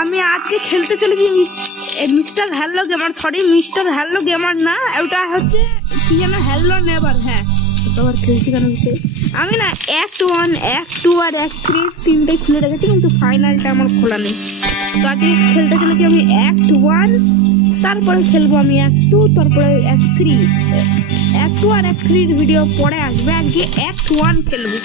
আমি আজকে খেলতে চলেছি mister hello gamer, sorry mister hello gamer না, ওটা হচ্ছে কি যেন হ্যালো নেভার। হ্যাঁ তোমার খেলছি কেন বিষয়, আমি না অ্যাক্ট 1 অ্যাক্ট 2 আর অ্যাক্ট 3 তিনটে খুলে রেখেছি, কিন্তু ফাইনালটা আমার খোলা নেই। তো আজকে খেলতে চলেছি আমি অ্যাক্ট 1, তারপরে খেলবো আমি অ্যাক্ট 2, তারপরে অ্যাক্ট 3। অ্যাক্ট 2 আর অ্যাক্ট 3 ভিডিও পরে আসবে, আজকে অ্যাক্ট 1 খেলবো।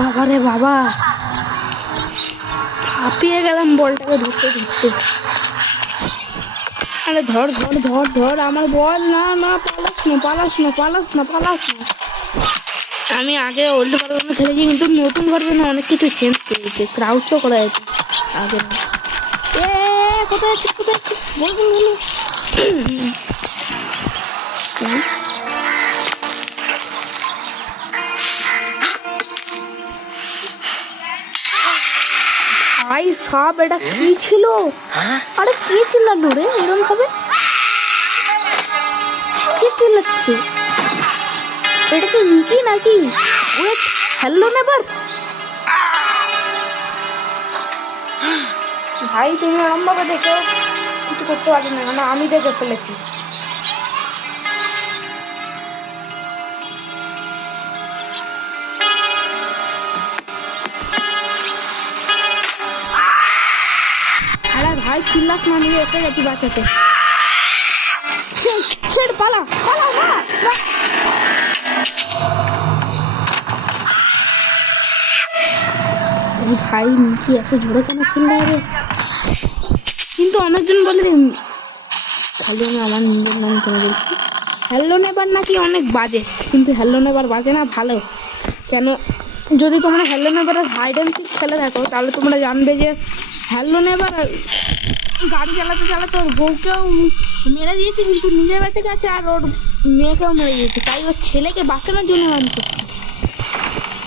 বাবা রে বাবা, হাঁপিয়ে গেলাম বলটাকে ধরতে ধরতে। আরে ধর ধর ধর ধর আমার বল। না না, পালাস না, পালাস না, পালাস না, পালাস না। আমি আগে ওল্ড ভার্সনে খেলেছি, কিন্তু নতুন ভার্সনে অনেক কিছু চেঞ্জ করেছে, ক্রাউচও করা আছে আগে। এ কোথায় আছিস, কোথায় আছিস, বল বল বল। ভাই সব এটা কি ছিল? আরে কি চিল্লালো রে এরকম ভাবে? কি চিল্লাচ্ছে? এটা কি মিকি নাকি? Wait, hello never. ভাই তুমি এরকম ভাবে দেখে কিছু করতে পারি না, কারণ আমি দেখে ফেলেছি। ভাই চিল্লাস না, নিয়ে এসে গেছি বাঁচাতে। পালা পালা না। এই ভাই মিকি এত জোরে কেন চিল্লা রে? কিন্তু অনেকজন বলে, খালি আমি আমার নিজের নাম করে বলছি, হ্যালো নেভার নাকি অনেক বাজে, কিন্তু হ্যালো নেভার বাজে না, ভালো। কেন, যদি তোমরা হ্যালো নেভারের হাইড অ্যান্ড সিক খেলে থাকো, তাহলে তোমরা জানবে যে হ্যালো নেভার গাড়ি চালাতে চালাতে ওর বউকেও মেরে দিয়েছে, কিন্তু নিজে বেঁচে গেছে, আর ওর মেয়েকেও মেরে দিয়েছে, তাই ওর ছেলেকে বাঁচানোর জন্য রান করছে।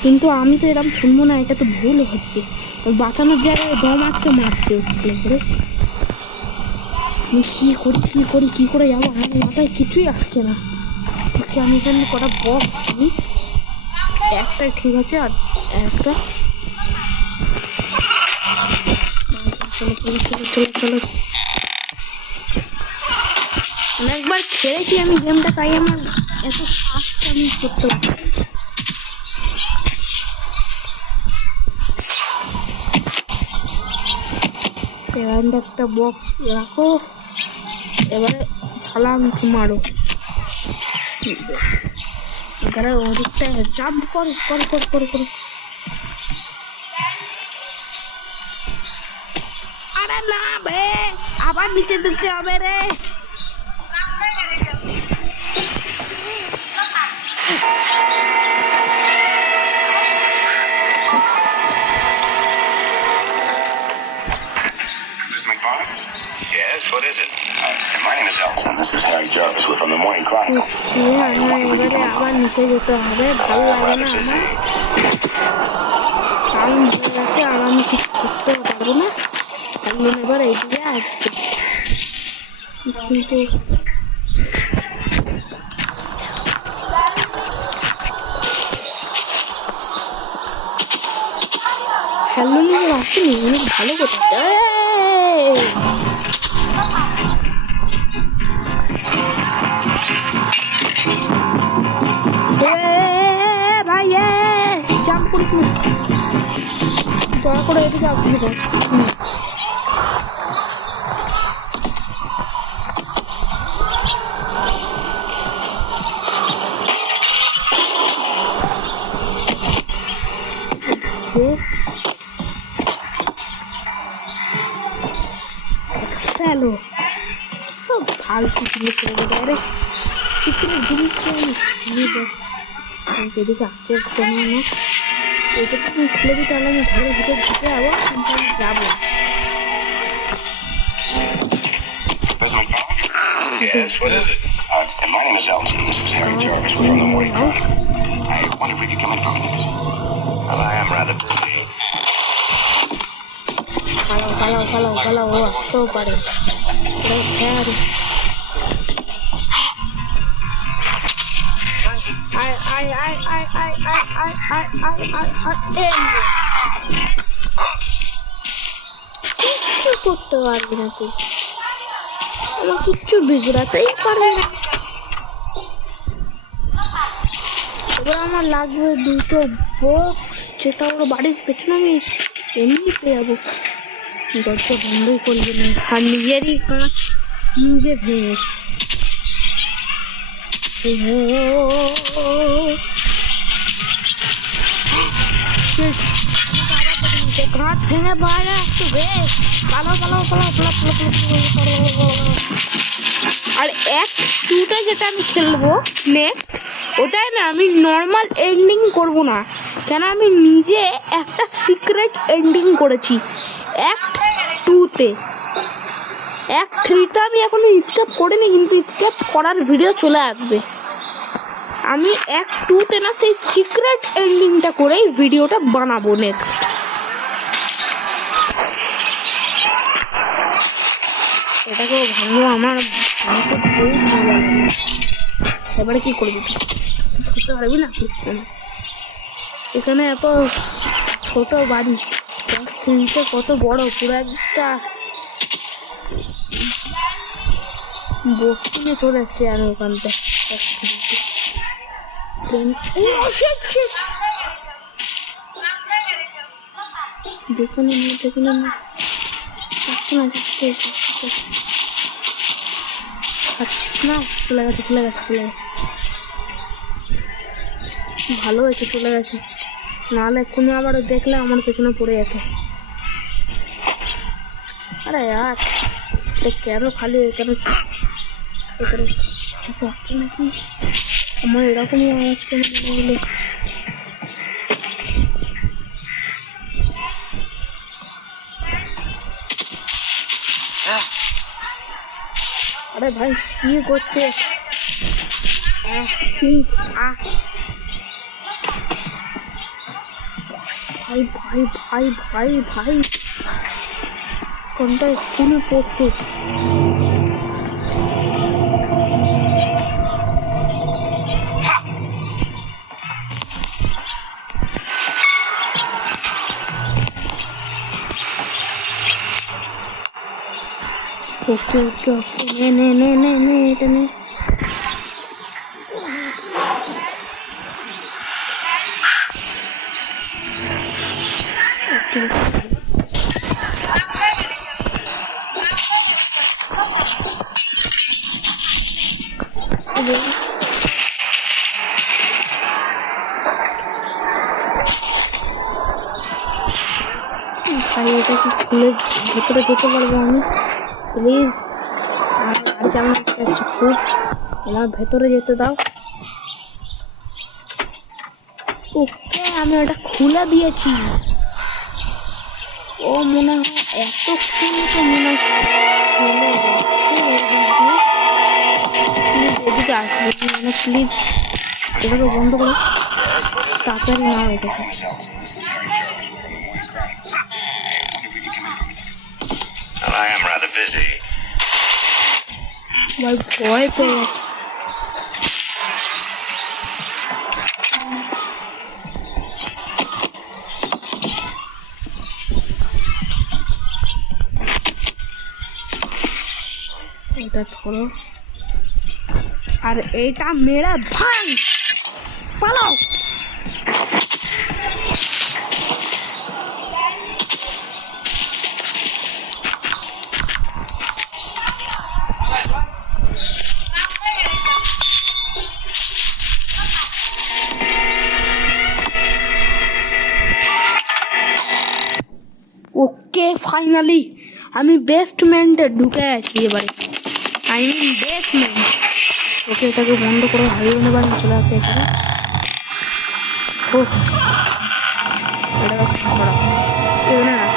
কিন্তু আমি তো এরকম শুনবো না, এটা তো ভুল হচ্ছে। ওর বাঁচানোর জায়গায় দম আটকে মারছে ওর ছেলেকে। আমি কী করি কী করি কী করে যাবো, আমার মাথায় কিছুই আসছে না। ওকে আমি এখানে কটা বক্স নিই, একটাই ঠিক আছে, আর একটা চলো চলো চলো চলো চলো। অনেকবার খেলেছি আমি গেমটা, তাই আমার এত ফাস্ট আমি করতে পারি। এবার একটা বক্স রাখো, এবারে ছালাম মারো। এবারে ওদিকটা জাম্প কর কর কর কর কর। আরে না বে, আবার নিচে দিতে হবে রে। Yes, what is it? My name is Elton. This is Harry Jarvis. We're from the Morning Chronicle. আমার এবারে আবার নিচে যেতে হবে, ভালো লাগে না আমার। সাউন্ড হয়ে গেছে আর আমি কিছু করতে পারবো না। হ্যালো নেভার এইদিকে আসবে, কিন্তু হ্যালো নেভার আসেনি, অনেক ভালো করছে। ভাই জাম্প করিস না, দয়া করে এদিকে আসবি তো। ফেলো সব ফালতু জিনিস ছেড়ে দেবে। আরে সিক্রেট জিনিস এদিকে আসছে কেন না? এটা তো তুমি খুলে দিই, তাহলে আমি ঘরের ভিতরে ঢুকে যাবো, কিন্তু আমি যাবো। Yes, what is it? My name is Elton. This is Harry Jarvis. We're from the Morning Chronicle. I wonder if we could come in for a minute. Well, I am rather busy. পালাও পালাও পালাও, ও আসতেও পারে। হ্যাঁ কিচ্ছু করতে পারবি না তুই, আমার কিচ্ছু বিগড়াতেই পারবে না। এবার আমার লাগবে দুটো বক্স, যেটা ওর বাড়ির পেছনে আমি এমনি পেয়ে যাবো। দরজা বন্ধই করবে না, আর নিজেরই কাঁচ নিজে ভেঙেছে। কাঁচ ভেঙে বাইরে আসতো বেশ। পালাও পালাও পালাও পালাও। আর অ্যাক্ট 2টা যেটা আমি খেলবো নেক্সট, ওটাই না আমি নর্মাল এন্ডিং করব না, কেন আমি নিজে একটা সিক্রেট এন্ডিং করেছি অ্যাক্ট 2তে। অ্যাক্ট 3টা আমি এখনো স্কেপ করিনি, কিন্তু স্কেপ করার ভিডিও চলে আসবে। আমি অ্যাক্ট 2তে না সেই সিক্রেট এন্ডিংটা করেই ভিডিওটা বানাবো নেক্সট। এটাকেও ভাঙবো, আমার খুব মজা লাগে। এবারে কি করবি, করতে পারবি না? এখানে এত ছোট বাড়ি, কত বড়, পুরো একটা বস্তি নিয়ে চলে এসছে আমি ওখানটা। দেখুন দেখুন না, চলে গেছে চলে গেছে চলে গেছে, ভালো হয়েছে চলে গেছে, নাহলে এক্ষুনি আবার দেখলে আমার পেছনে পড়ে যেত। আরে আর কেন খালি কেন এখানে আসছে নাকি, আমার এরকমই আওয়াজ কেন হলো? আরে ভাই কি করছে? ভাই ভাই ভাই ভাই ভাই কোনটা এক্ষুনি পড়তো। ওকে ওকে ওকে, নে নে নে নে নে এটা নে। ভাই এটা কি খুলে ভেতরে যেতে পারবো আমি? প্লিজ আমার গাড়ি চালানো খুব, আমার ভেতরে যেতে দাও। ওকে আমি ওটা খুলে দিয়েছি। ও মনে হয় এতক্ষণ তো মনে হয় এদিকে আসবে, মানে প্লিজ এটাকে বন্ধ করো তাড়াতাড়ি, না এটাকে I am rather busy. ভাই ভয় পেয়ে গেছে। এটা ধরো আর এইটা মেরে ভাঙ, পালাও। ওকে ফাইনালি আমি বেসমেন্টে ঢুকে আছি এবারে, আই মিন বেসমেন্ট। ওকে এটাকে বন্ধ করে হারিয়ে নেবার চলে আসে এখানে। ও এটা খারাপ, এখানে রাখ।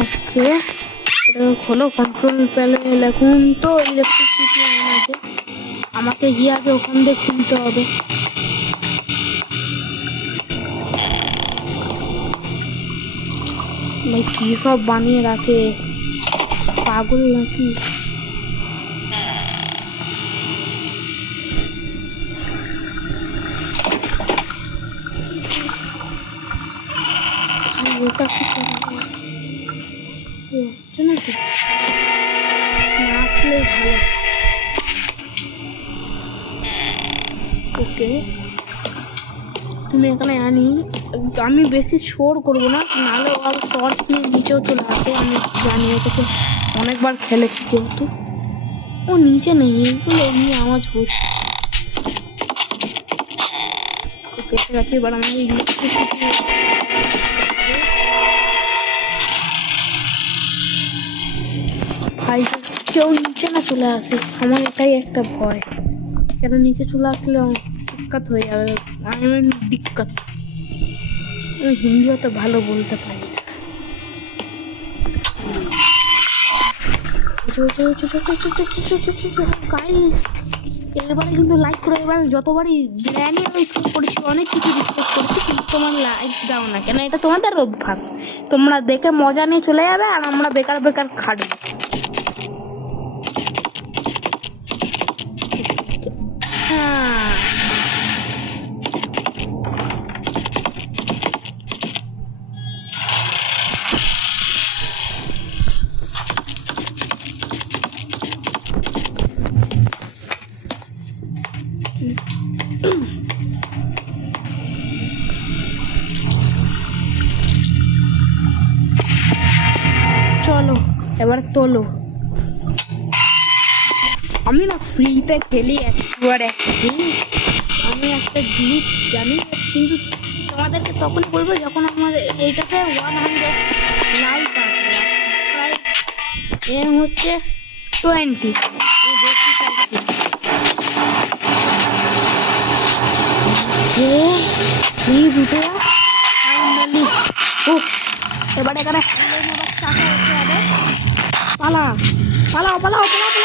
ওকে এটাকে খোলো, কন্ট্রোল প্যানেল। এখন তো ইলেকট্রিসিটি অন আছে, আমাকে গিয়ে আগে ওখান দিয়ে খুলতে হবে। ভাই কি সব বানিয়ে রাখে, পাগল নাকি? ওটা কি আসছে নাকি? না আসলে ভালো। ওকে, তুমি এখানে আনি, আমি বেশি শোর করবো না, নাহলে ও আর টর্চ নিয়ে নিচেও চলে আসে। আমি জানি ওটাকে অনেকবার খেলেছি, যেহেতু ও নিচে নেই, এইগুলো এমনি আওয়াজ হচ্ছে। ওকে ঠিক আছে, এবার আমার ইলেকট্রিসিটি ভাই কেউ নিচে না চলে আসে, আমার এটাই একটা ভয়। কেন নিচে চলে আসলে দিক্কত হয়ে যাবে, আমার দিক্কত। আমি হিন্দিও তো ভালো বলতে পারি। গাইস এবারে কিন্তু লাইক করো, এবার যতবারই ব্র্যান্ড স্কিপ করেছি, অনেক কিছু রিসপেক্ট করেছি, কিন্তু তোমার লাইক দাও না কেন? এটা তোমাদের অভ্যাস, তোমরা দেখে মজা নিয়ে চলে যাবে আর আমরা বেকার বেকার খাটবো। হ্যাঁ চলো এবার তোলো। আমি না ফ্রিতে খেলি একটু আর একটু, আমি একটা গ্লিচ জানি, কিন্তু তোমাদেরকে তখন বলবো যখন আমার এইটাতে 100 লাইক আসবে। এম হচ্ছে 20, আমি দেখতে চাইছি। প্লিজ উঠে যা ফাইনালি। ও এবার এখানে টাকা উঠে যাবে। পালা পালাও পালাও পালাও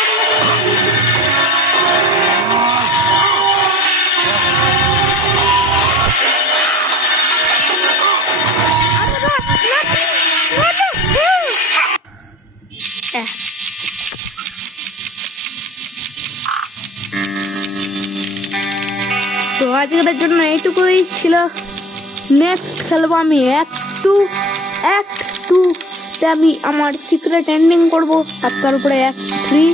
তো আজকের জন্য এইটুকুই ছিল। নেক্সট খেলবো আমি অ্যাক্ট 2 তে আমি আমার সিক্রেট এন্ডিং করবো, আর তার উপরে অ্যাক্ট 3